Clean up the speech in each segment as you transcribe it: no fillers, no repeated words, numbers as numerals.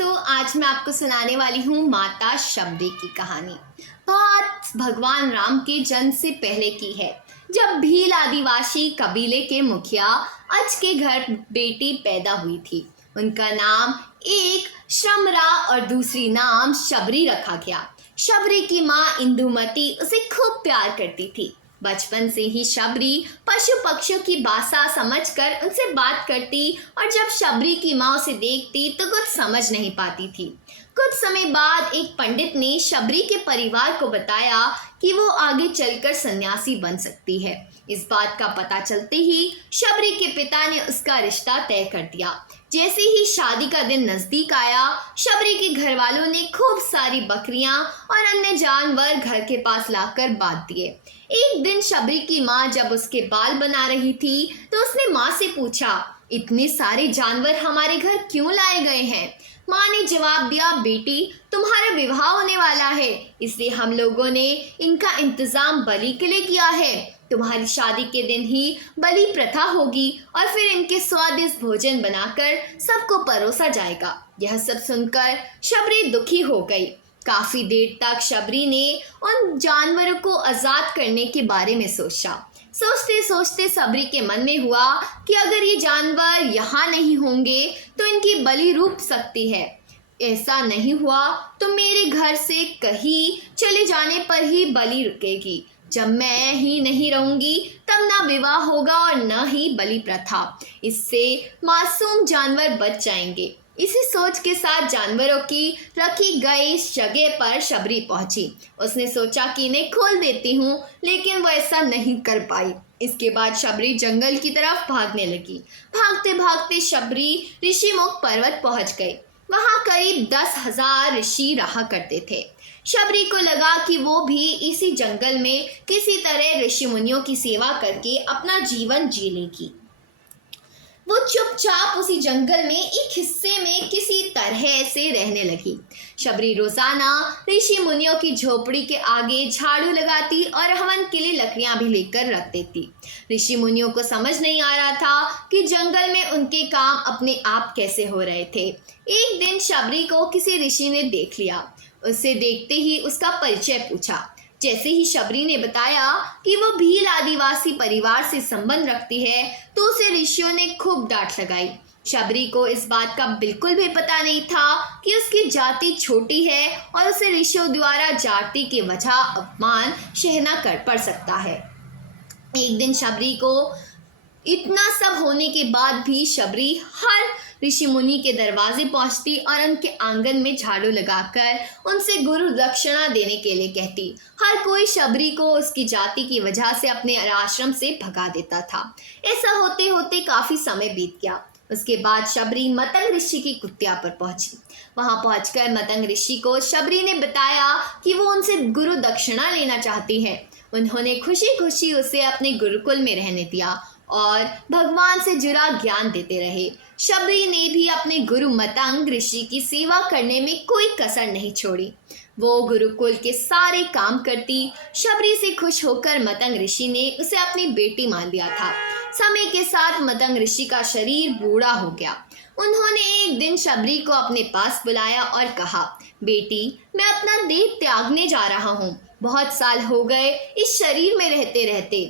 दोस्तों, आज मैं आपको सुनाने वाली हूँ माता शबरी की कहानी। बात भगवान राम के जन्म से पहले की है, जब भील आदिवासी कबीले के मुखिया अज के घर बेटी पैदा हुई थी। उनका नाम एक श्रमरा और दूसरी नाम शबरी रखा गया। शबरी की माँ इंदुमती उसे खूब प्यार करती थी। बचपन से ही शबरी पशु पक्षियों की भाषा समझकर उनसे बात करती और जब शबरी की माँ उसे देखती तो कुछ समझ नहीं पाती थी। कुछ समय बाद एक पंडित ने शबरी के परिवार को बताया कि वो आगे चलकर सन्यासी बन सकती है। इस बात का पता चलते ही शबरी के पिता ने उसका रिश्ता तय कर दिया। जैसे ही शादी का दिन नजदीक आया, शबरी के घर वालों ने खूब सारी बकरियां और अन्य जानवर घर के पास लाकर बांध दिए। एक दिन शबरी की माँ जब उसके बाल बना रही थी तो उसने माँ से पूछा, इतने सारे जानवर हमारे घर क्यों लाए गए हैं? माँ ने जवाब दिया, बेटी तुम्हारा विवाह होने वाला है, इसलिए हम लोगों ने इनका इंतजाम बलि के लिए किया है। तुम्हारी शादी के दिन ही बलि प्रथा होगी और फिर इनके स्वादिष्ट भोजन बनाकर सबको परोसा जाएगा। यह सब सुनकर शबरी दुखी हो गई। काफी देर तक शबरी ने उन जानवरों को आजाद करने के बारे में सोचा। सोचते सोचते शबरी के मन में हुआ कि अगर ये जानवर यहाँ नहीं होंगे तो इनकी बलि रुक सकती है। ऐसा नहीं हुआ तो मेरे घर से कहीं चले जाने पर ही बलि रुकेगी। जब मैं ही नहीं रहूंगी तब ना विवाह होगा और न ही बलि प्रथा। इससे मासूम जानवर बच जाएंगे। इसी सोच के साथ जानवरों की रखी गई जगह पर शबरी पहुंची। उसने सोचा कि इन्हें खोल देती हूँ, लेकिन वो ऐसा नहीं कर पाई। इसके बाद शबरी जंगल की तरफ भागने लगी। भागते भागते शबरी ऋषिमुख पर्वत पहुंच गई। वहां करीब 10,000 ऋषि रहा करते थे। शबरी को लगा कि वो भी इसी जंगल में किसी तरह ऋषि मुनियों की सेवा करके अपना जीवन जी लेगी। वो चुपचाप उसी जंगल में एक हिस्से में किसी तरह से रहने लगी। शबरी रोजाना ऋषि मुनियों की झोपड़ी के आगे झाड़ू लगाती और हवन के लिए लकड़ियां भी लेकर रख देती। ऋषि मुनियों को समझ नहीं आ रहा था कि जंगल में उनके काम अपने आप कैसे हो रहे थे। एक दिन शबरी को किसी ऋषि ने देख लिया। उसे देखते ही उसका परिचय पूछा। जैसे ही शबरी ने बताया कि वो भील आदिवासी परिवार से संबंध रखती है तो उसे ऋषियों ने खूब डांट लगाई। शबरी को इस बात का बिल्कुल भी पता नहीं था कि उसकी जाति छोटी है और उसे ऋषियों द्वारा जाति की वजह अपमान सहना कर पड़ सकता है। एक दिन शबरी को इतना सब होने के बाद भी शबरी हर ऋषि मुनि के दरवाजे पहुंचती और उनके आंगन में झाड़ू लगाकर उनसे गुरु दक्षिणा देने के लिए कहती। हर कोई शबरी को उसकी जाति की वजह से अपने आश्रम से भगा देता था। ऐसा होते होते काफी समय बीत गया। उसके बाद शबरी मतंग ऋषि की कुटिया पर पहुंची। वहां पहुंचकर मतंग ऋषि को शबरी ने बताया कि वो उनसे गुरु दक्षिणा लेना चाहती है। उन्होंने खुशी खुशी उसे अपने गुरुकुल में रहने दिया और भगवान से जुड़ा ज्ञान देते रहे। शबरी ने भी अपने गुरु मतंग ऋषि की सेवा करने में कोई कसर नहीं छोड़ी। वो गुरुकुल के सारे काम करती। शबरी से खुश होकर मतंग ऋषि ने उसे अपनी बेटी मान लिया था। समय के साथ मतंग ऋषि का शरीर बूढ़ा हो गया। उन्होंने एक दिन शबरी को अपने पास बुलाया और कहा, बेटी मैं अपना देह त्यागने जा रहा हूँ। बहुत साल हो गए इस शरीर में रहते रहते।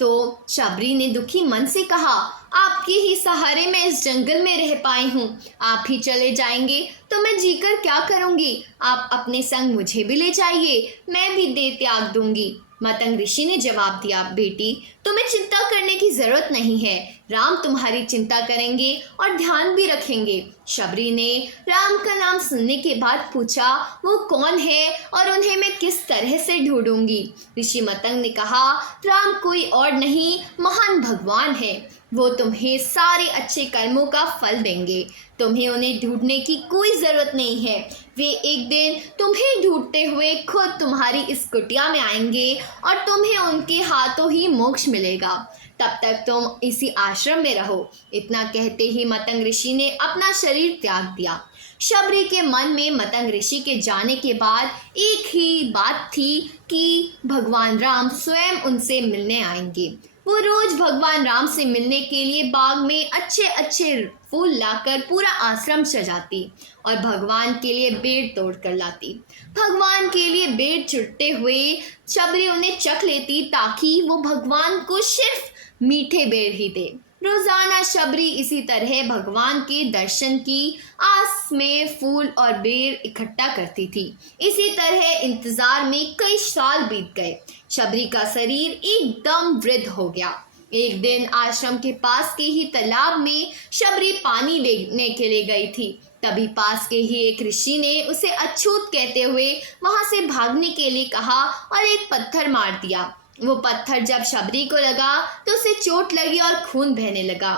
तो शबरी ने दुखी मन से कहा, आपके ही सहारे मैं इस जंगल में रह पाई हूँ। आप ही चले जाएंगे तो मैं जीकर क्या करूँगी? आप अपने संग मुझे भी ले जाइए, मैं भी देह त्याग दूंगी। मतंग ऋषि ने जवाब दिया, बेटी तुम्हें चिंता करने की जरूरत नहीं है। राम तुम्हारी चिंता करेंगे और ध्यान भी रखेंगे। शबरी ने राम का नाम सुनने के बाद पूछा, वो कौन है और उन्हें मैं किस तरह से ढूंढूंगी? ऋषि मतंग ने कहा, राम कोई और नहीं महान भगवान है। वो तुम्हें सारे अच्छे कर्मों का फल देंगे। तुम्हें उन्हें ढूंढने की कोई ज़रूरत नहीं है। वे एक दिन तुम्हें ढूंढते हुए खुद तुम्हारी इस कुटिया में आएंगे और तुम्हें उनके हाथों ही मोक्ष मिलेगा। तब तक तुम इसी आश्रम में रहो। इतना कहते ही मतंग ऋषि ने अपना शरीर त्याग दिया। शबरी के मन में मतंग ऋषि के जाने के बाद एक ही बात थी कि भगवान राम स्वयं उनसे मिलने आएंगे। वो रोज भगवान राम से मिलने के लिए बाग में अच्छे अच्छे फूल लाकर पूरा आश्रम सजाती और भगवान के लिए बेर तोड़ कर लाती। भगवान के लिए बेर चुटते हुए शबरी उन्हें चख लेती ताकि वो भगवान को सिर्फ मीठे बेर ही दे। रोजाना शबरी इसी तरह भगवान के दर्शन की आस में फूल और बेर इकट्ठा करती थी। इसी तरह इंतजार में कई साल बीत गए। शबरी का शरीर एकदम वृद्ध हो गया। एक दिन आश्रम के पास के ही तालाब में शबरी पानी लेने के लिए गई थी। तभी पास के ही एक ऋषि ने उसे अछूत कहते हुए वहां से भागने के लिए कहा और एक पत्थर मार दिया। वो पत्थर जब शबरी को लगा तो उसे चोट लगी और खून बहने लगा।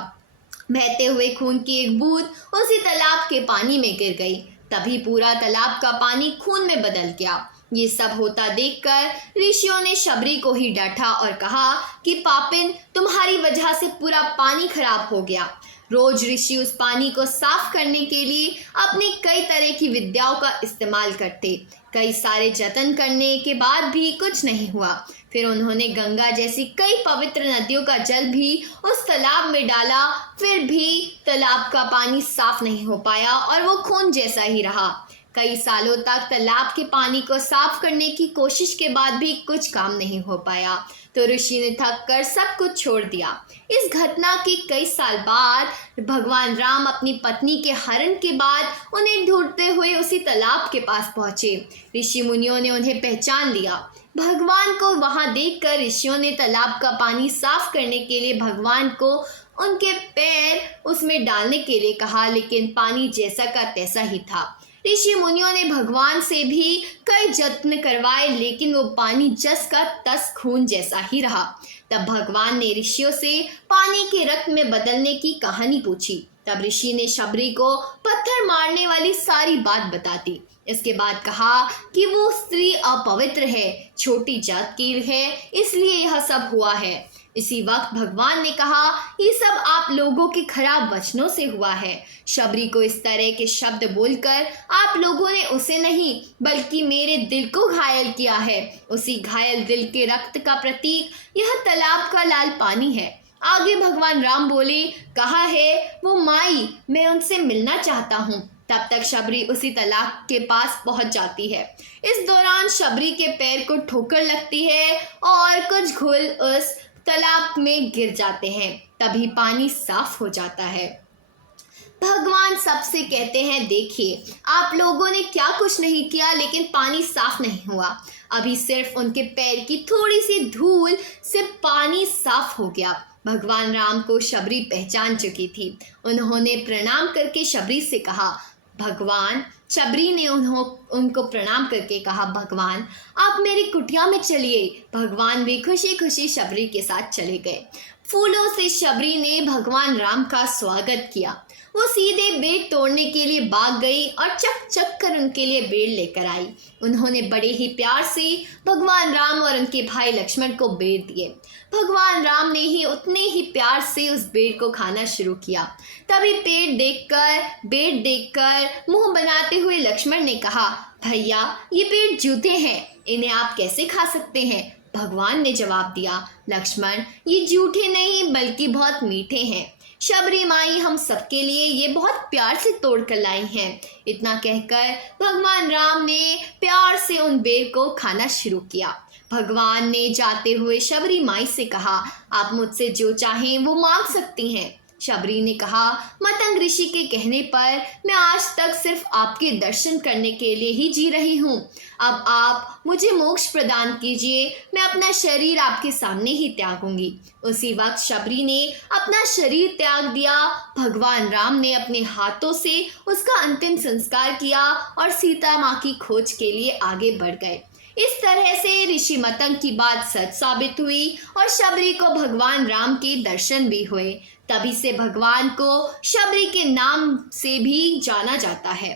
बहते हुए खून की एक बूंद उसी तालाब के पानी में गिर गई। तभी पूरा तालाब का पानी खून में बदल गया। ये सब होता देखकर ऋषियों ने शबरी को ही डांटा और कहा कि पापिन, तुम्हारी वजह से पूरा पानी खराब हो गया। रोज ऋषि उस पानी को साफ करने के लिए अपनी कई तरह की विद्याओं का इस्तेमाल करते। कई सारे जतन करने के बाद भी कुछ नहीं हुआ। फिर उन्होंने गंगा जैसी कई पवित्र नदियों का जल भी उस तालाब में डाला, फिर भी तालाब का पानी साफ नहीं हो पाया और वो खून जैसा ही रहा। कई सालों तक तालाब के पानी को साफ करने की कोशिश के बाद भी कुछ काम नहीं हो पाया, तो ऋषि ने थक कर सब कुछ छोड़ दिया। इस घटना के कई साल बाद भगवान राम अपनी पत्नी के हरण के बाद उन्हें ढूंढते हुए उसी तालाब के पास पहुंचे। ऋषि मुनियों ने उन्हें पहचान लिया। भगवान को वहां देखकर ऋषियों ने तालाब का पानी साफ करने के लिए भगवान को उनके पैर उसमें डालने के लिए कहा, लेकिन पानी जैसा का तैसा ही था। ऋषि मुनियों ने भगवान से भी कई जत्न करवाए, लेकिन वो पानी जस का तस खून जैसा ही रहा। तब भगवान ने ऋषियों से पानी के रक्त में बदलने की कहानी पूछी। तब ऋषि ने शबरी को पत्थर मारने वाली सारी बात बता दी। इसके बाद कहा कि वो स्त्री अपवित्र है, छोटी जात की है, इसलिए यह सब हुआ है। इसी वक्त भगवान ने कहा, ये सब आप लोगों के खराब वचनों से हुआ है। शबरी को इस तरह के शब्द बोलकर आप लोगों ने उसे नहीं बल्कि मेरे दिल को घायल किया है। उसी घायल दिल के रक्त का प्रतीक यह तालाब का लाल पानी है। आगे भगवान राम बोले, कहा है वो माई, मैं उनसे मिलना चाहता हूँ। तब तक शबरी उसी तालाब के पास पहुंच जाती है। इस दौरान शबरी के पैर को ठोकर लगती है और कुछ घुल उस तालाब में गिर जाते हैं। तभी पानी साफ हो जाता है। भगवान सबसे कहते हैं, देखिए आप लोगों ने क्या कुछ नहीं किया, लेकिन पानी साफ नहीं हुआ। अभी सिर्फ उनके पैर की थोड़ी सी धूल से पानी साफ हो गया। भगवान राम को शबरी पहचान चुकी थी। उन्होंने प्रणाम करके शबरी से कहा, भगवान। शबरी ने उनको प्रणाम करके कहा, भगवान आप मेरी कुटिया में चलिए। भगवान भी खुशी खुशी शबरी के साथ चले गए। फूलों से शबरी ने भगवान राम का स्वागत किया। वो सीधे बेर तोड़ने के लिए भाग गई और चक चक कर उनके लिए बेर लेकर आई। उन्होंने बड़े ही प्यार से भगवान राम और उनके भाई लक्ष्मण को बेर दिए। भगवान राम ने ही उतने ही प्यार से उस बेर को खाना शुरू किया। तभी बेर देखकर मुंह बनाते हुए लक्ष्मण ने कहा, भैया ये बेर जूते हैं, इन्हें आप कैसे खा सकते हैं? भगवान ने जवाब दिया, लक्ष्मण ये जूठे नहीं बल्कि बहुत मीठे हैं। शबरी माई हम सबके लिए ये बहुत प्यार से तोड़ कर लाई हैं। इतना कहकर भगवान राम ने प्यार से उन बेर को खाना शुरू किया। भगवान ने जाते हुए शबरी माई से कहा, आप मुझसे जो चाहें वो मांग सकती हैं। शबरी ने कहा, मतंग ऋषि के कहने पर मैं आज तक सिर्फ आपके दर्शन करने के लिए ही जी रही हूँ। अब आप मुझे मोक्ष प्रदान कीजिए, मैं अपना शरीर आपके सामने ही त्यागूंगी। उसी वक्त शबरी ने अपना शरीर त्याग दिया। भगवान राम ने अपने हाथों से उसका अंतिम संस्कार किया और सीता माँ की खोज के लिए आगे बढ़ गए। इस तरह से ऋषि मतंग की बात सच साबित हुई और शबरी को भगवान राम के दर्शन भी हुए। तभी से भगवान को शबरी के नाम से भी जाना जाता है।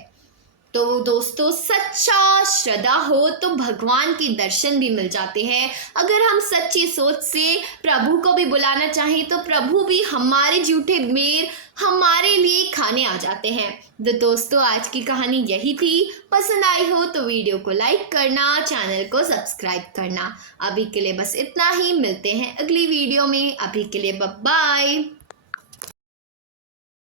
तो दोस्तों, सच्चा श्रद्धा हो तो भगवान के दर्शन भी मिल जाते हैं। अगर हम सच्ची सोच से प्रभु को भी बुलाना चाहें तो प्रभु भी हमारे जूठे बेर हमारे लिए खाने आ जाते हैं। तो दोस्तों आज की कहानी यही थी। पसंद आई हो तो वीडियो को लाइक करना, चैनल को सब्सक्राइब करना। अभी के लिए बस इतना ही, मिलते हैं अगली वीडियो में। अभी के लिए बाय बाय।